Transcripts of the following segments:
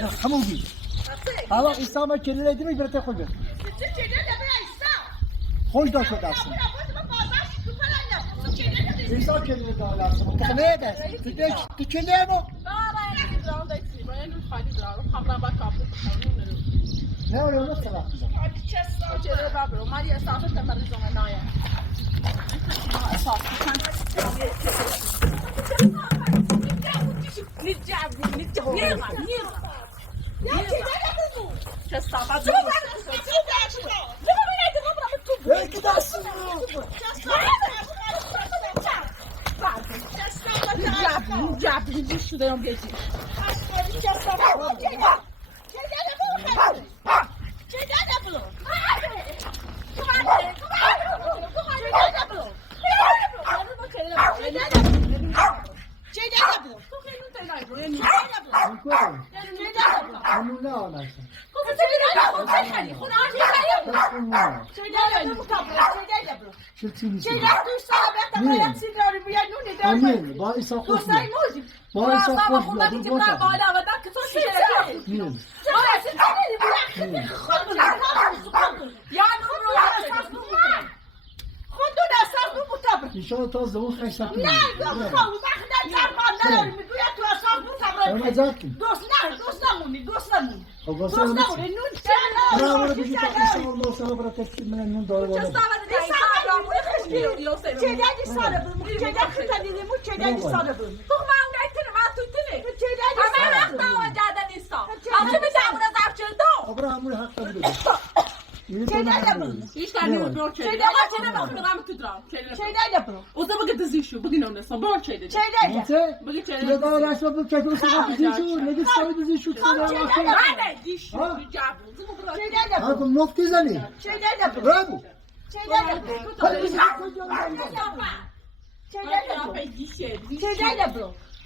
همونی. حالا اسلام کلیله دیمی برات خوب است. خوش داشت دستم. اسلام کلیله داره دستم. تو نه دست. تو کلیله مو؟ نه یا نه سلام. کلیله بابرو. ماری اساس تمرزون نایا. اساس. İnşallah taz davul kaçsak mı? Ne?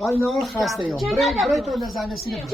Aynı hastayım. Buraya da nezanesi.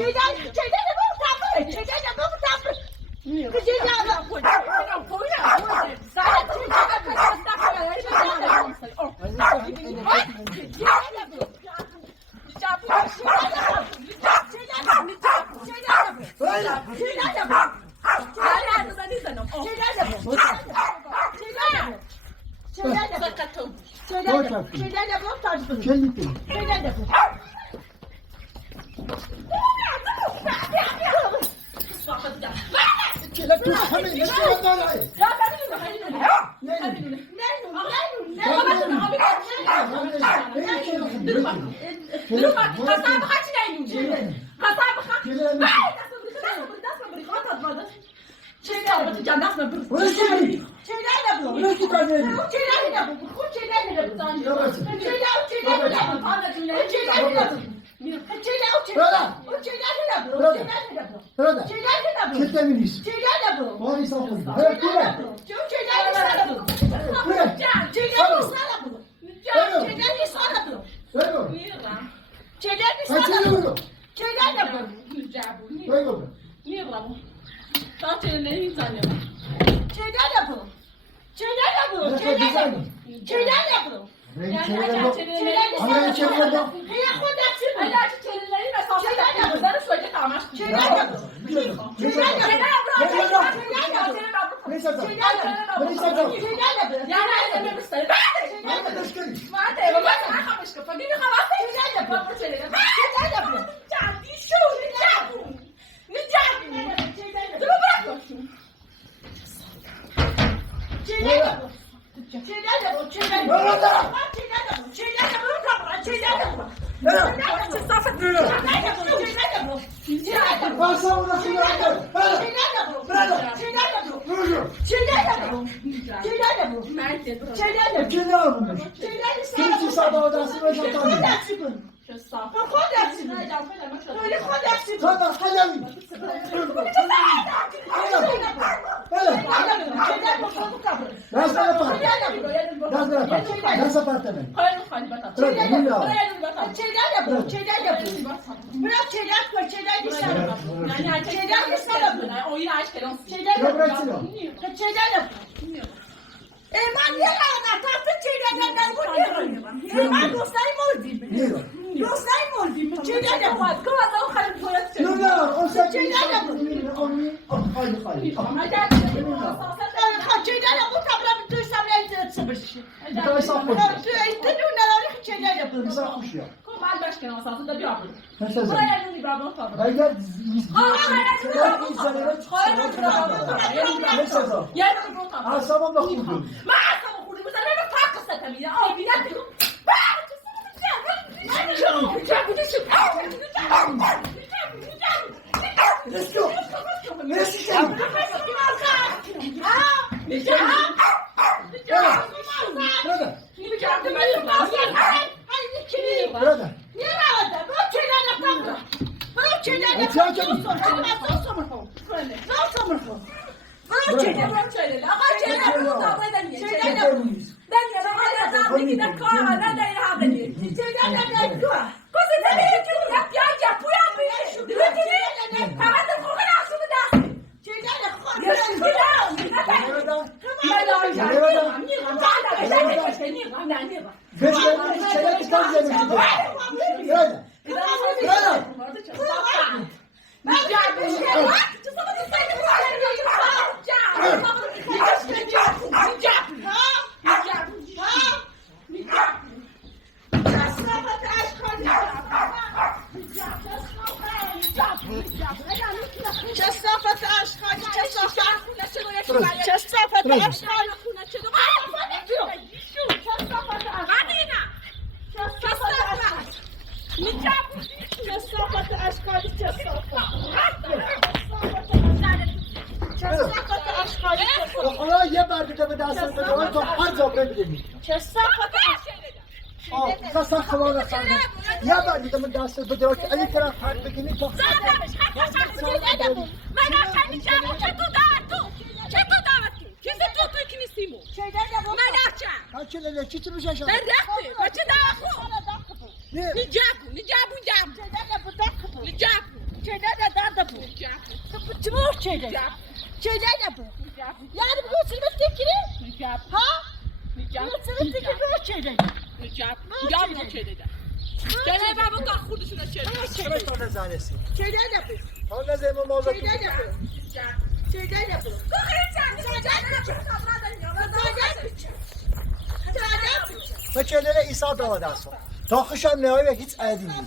داخلشم نهایی و هیچ عادی نیست.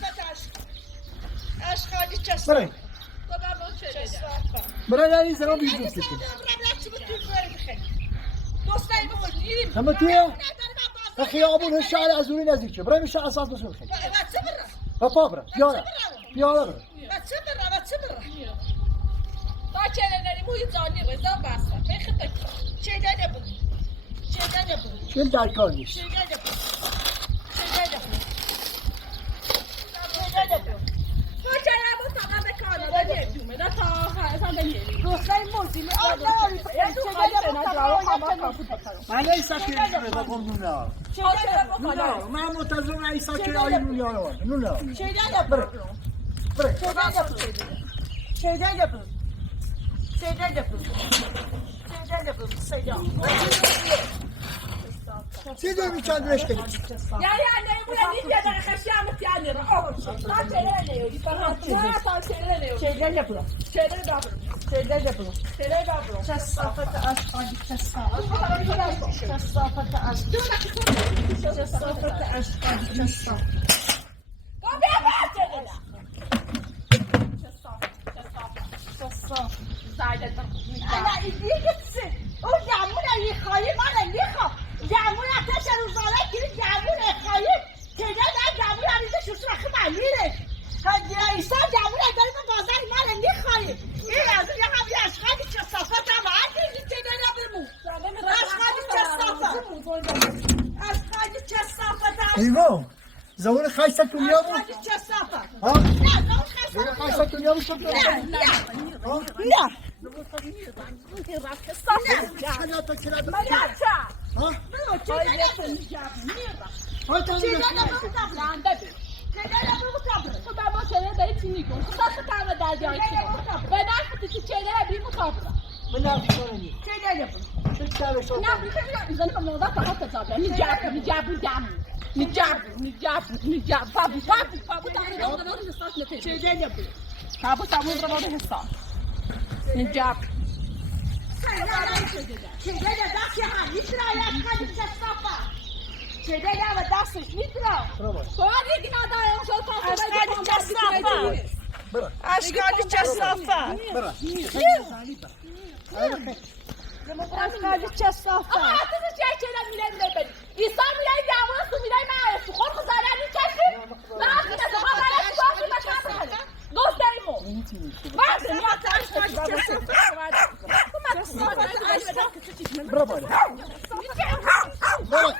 برای این زنان بیشتر سکن. همه توی خیابون الشارع از اون نزدیک شه. برای میشه اساس بسون خیلی. پا برا. پیاده. پیاده برا. با چهره نری موی زانی رضا بسته. بخیت چه داده بود. چه در کار نیست. من ایسا که با نونه من منتظرم ایسا که آیی نونه ها نونه سی دو میچند روش کنید یا نمیمونه نیست در خشیامت یعنی را ما چهره نیوری فقط چهره نبرو کثافت اشغالی ایمان زمان خیسته دنیا بود؟ ها؟ زمان خیسته دنیا بود شد؟ نه تابوت رو بوده حساب نجاب چه دستی هم میتره یک خالی چسافا چه و دستش میتره باید یکی نداره اون شد اشکالی چسافا برا اشکالی چسافا برا اشکالی چسافا آقا حتی چه میره بریم ایسا میره دوانستو میره معرفت خود خزاره میکشی نه کنه تو خزاره شاخی بکن بکنه دوست داریمو بعد میاد اشکالی چسافا برا بالا برا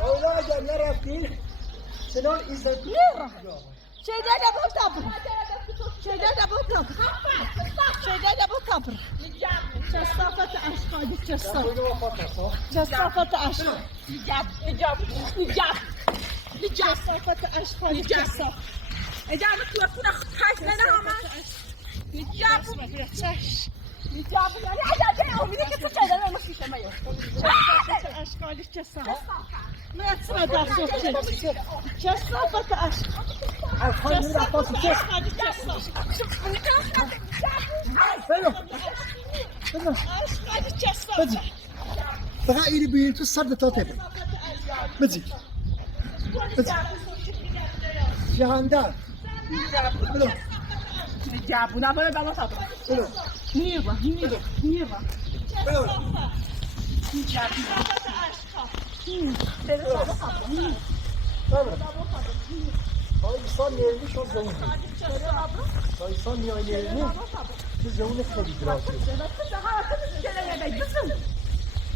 اولا اگر نرفتی سنان ایزدی چسافت اشکالی چسافت اشکال چسافت اشکالی چسافت اجازه تو اصلا خاص نه همه نجاب یعنی اجازه امیدی که تو چه داره مشکل میاد اشکالی چسافت نه دستش چسافت اشکال اشکالی چسافت برا برا اشکالی چسافت فقط اینی بیرین تو سر تا تبه بزی جهاندار برو نجاب نه برای بالا تا برو نیرا برو Dayısan yerini çok zevun. Dayısan yerini biz zevun etmedik biraz.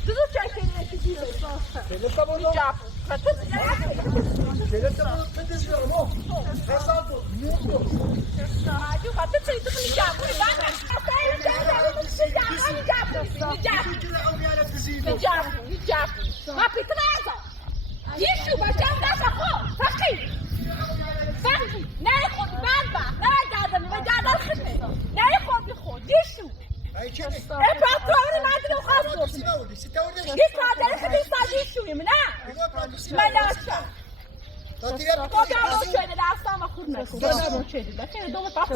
Kızım çekene gidiyor. Kelep de burada. Nijab. Kelep de burada kıdızıyorum o. Fesat o. Ne bu? Hadi hadi çayı nijab. Nijab. Ma pitnaza. Yeshu bacam da sako. Fakir. Ne خود من با نه دادم و دادم خدمت نه خود خود یشو Ay kene. پاترون ندارم خاص Sina oldu. Sita oldu. یه کادر خیلی سادی شویم نه من داشتم Tatile خودم شده دستم خود نکن خودم شده بخیر دوم پاپ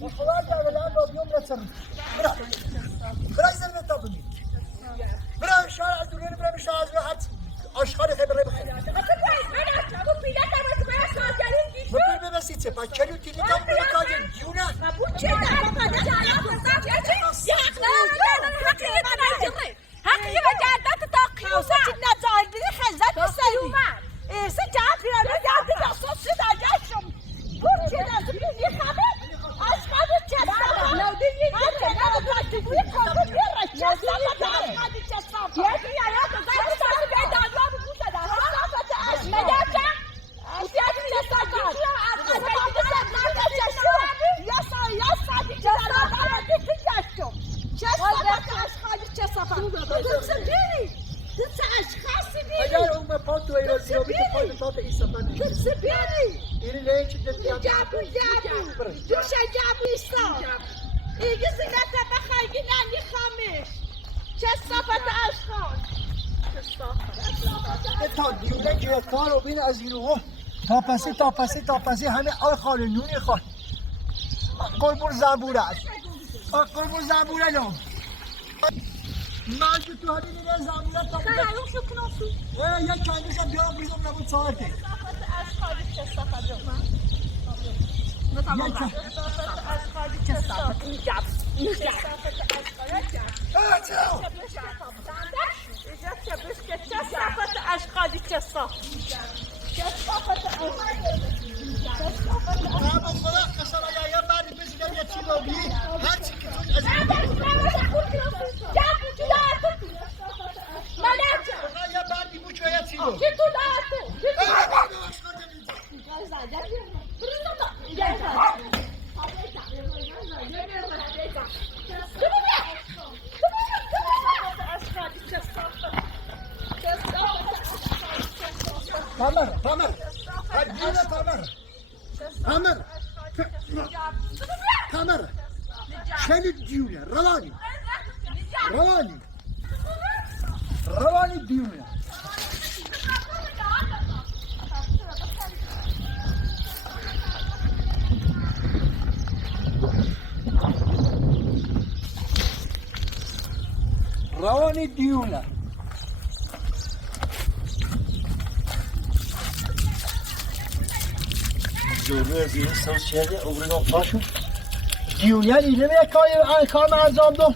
Bakılar da evvel lobyon bıraksam. Bırak. Bırak izin tabii. Bırak şahane duruyunu bırak şahane ve hat. Aşkları haberi bakın. Mutlu bebesi çe. Bak kelu tili tam bir kacın. Yuna. Eğer o patu eroziyo bir patu tatlı insanlar. İri ne için de تا دیونه که کار رو بین از اینو تا پسی همه آل خال نونی خال قربون زنبوره است قربون زنبوره نام من تو همین زمینت تا معلوم شو که ناسو یک چندش هم بیام بریزم نبود ساعته از خالی چه صفحه نه تمام از خالی چه صفحه میگم نه با خدا قسم اگر یه بردی بزیدم یه چی رو بی هرچی که تو از این یه بردی بود که یه چی رو تمر هدینا تمر خیلی دیونه روانی دیونه روانی دیونه جوره بیرون سوسیالی اوبرگان پاشو دیونه نیده کار من انجام دم